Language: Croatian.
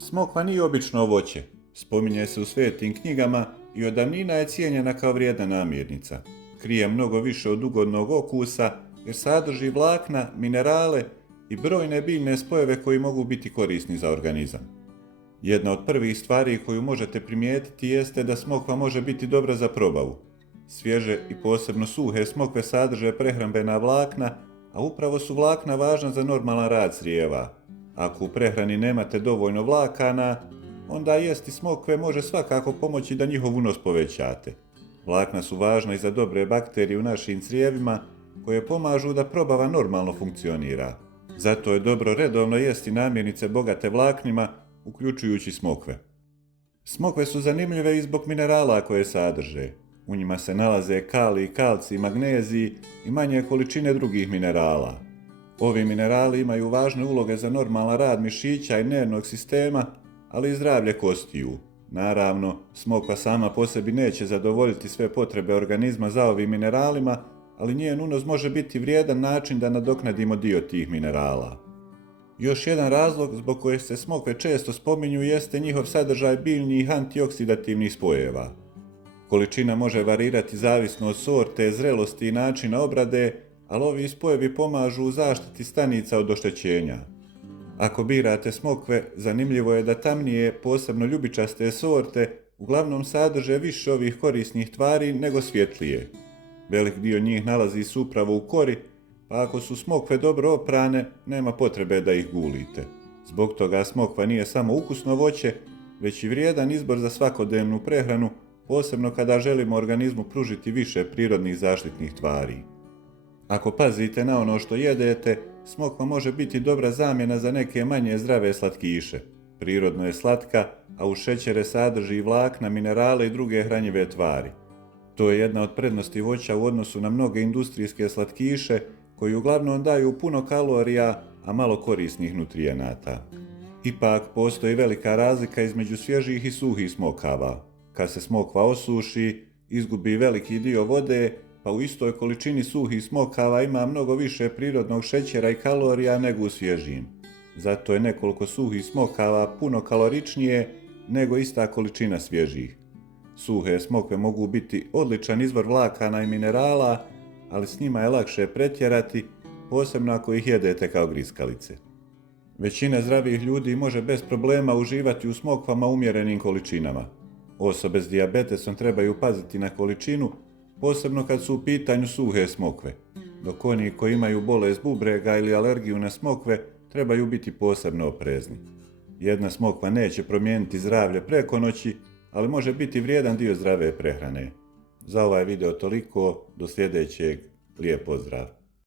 Smokva nije obično voće, spominje se u svetim knjigama i od davnina je cijenjena kao vrijedna namirnica. Krije mnogo više od ugodnog okusa jer sadrži vlakna, minerale i brojne biljne spojeve koji mogu biti korisni za organizam. Jedna od prvih stvari koju možete primijetiti jeste da smokva može biti dobra za probavu. Svježe i posebno suhe smokve sadrže prehrambena vlakna, a upravo su vlakna važna za normalan rad crijeva. Ako u prehrani nemate dovoljno vlakana, onda jesti smokve može svakako pomoći da njihov unos povećate. Vlakna su važna i za dobre bakterije u našim crijevima, koje pomažu da probava normalno funkcionira. Zato je dobro redovno jesti namirnice bogate vlaknima, uključujući smokve. Smokve su zanimljive i zbog minerala koje sadrže. U njima se nalaze kalij, kalcij, magnezij i manje količine drugih minerala. Ovi minerali imaju važne uloge za normalan rad mišića i nervnog sistema, ali i zdravlje kostiju. Naravno, smokva sama po sebi neće zadovoljiti sve potrebe organizma za ovim mineralima, ali njen unos može biti vrijedan način da nadoknadimo dio tih minerala. Još jedan razlog zbog kojeg se smokve često spominju jeste njihov sadržaj biljnih antioksidativnih spojeva. Količina može varirati zavisno od sorte, zrelosti i načina obrade, ali ovi spojevi pomažu u zaštiti stanica od oštećenja. Ako birate smokve, zanimljivo je da tamnije, posebno ljubičaste sorte, uglavnom sadrže više ovih korisnih tvari nego svjetlije. Velik dio njih nalazi se upravo u kori, pa ako su smokve dobro oprane, nema potrebe da ih gulite. Zbog toga smokva nije samo ukusno voće, već i vrijedan izbor za svakodnevnu prehranu, posebno kada želimo organizmu pružiti više prirodnih zaštitnih tvari. Ako pazite na ono što jedete, smokva može biti dobra zamjena za neke manje zdrave slatkiše. Prirodno je slatka, a u šećere sadrži i vlakna, minerale i druge hranjive tvari. To je jedna od prednosti voća u odnosu na mnoge industrijske slatkiše, koji uglavnom daju puno kalorija, a malo korisnih nutrijenata. Ipak, postoji velika razlika između svježih i suhih smokava. Kad se smokva osuši, izgubi veliki dio vode, pa u istoj količini suhih smokava ima mnogo više prirodnog šećera i kalorija nego u svježim. Zato je nekoliko suhih smokava puno kaloričnije nego ista količina svježih. Suhe smokve mogu biti odličan izvor vlakana i minerala, ali s njima je lakše pretjerati, posebno ako ih jedete kao griskalice. Većina zdravih ljudi može bez problema uživati u smokvama u umjerenim količinama. Osobe s dijabetesom trebaju paziti na količinu, posebno kad su u pitanju suhe smokve, dok oni koji imaju bolest bubrega ili alergiju na smokve trebaju biti posebno oprezni. Jedna smokva neće promijeniti zdravlje preko noći, ali može biti vrijedan dio zdrave prehrane. Za ovaj video toliko, do sljedećeg, lijep pozdrav!